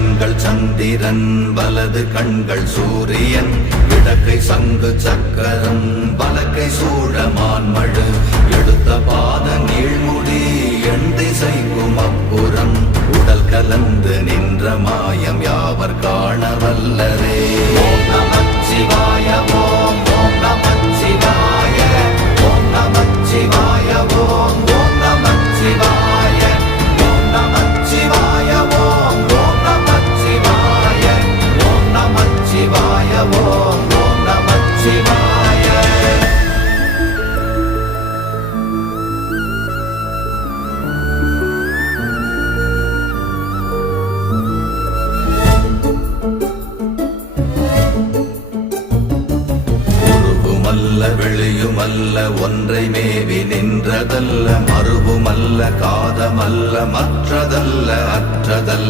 கண்கள் சந்திரன் வலது கண்கள் சூரியன் இடக்கை சங்கு சக்கரம் வலக்கை சூழமான்மழு எடுத்த பாத நீழ்முடி எண் திசைக்கும் அப்புறம் உடல் கலந்து நின்ற மாயம் யாவர் காண வல்லரே. ஓம் நமச்சிவாய ஓம் ஓம் நமச்சிவாய ஓம் நமச்சிவாய ஓம் ஓம் நமச்சிவாய ஓம் நமச்சிவாய ஓம் ஓம் நமச்சிவாய ஓம் நமச்சிவாய ஓம் ஓம் நமச்சிவாய. வெளியுமல்ல ஒன்றை மேவி நின்றதல்ல மறுவுமல்ல காதமல்ல மற்றதல்ல அற்றதல்ல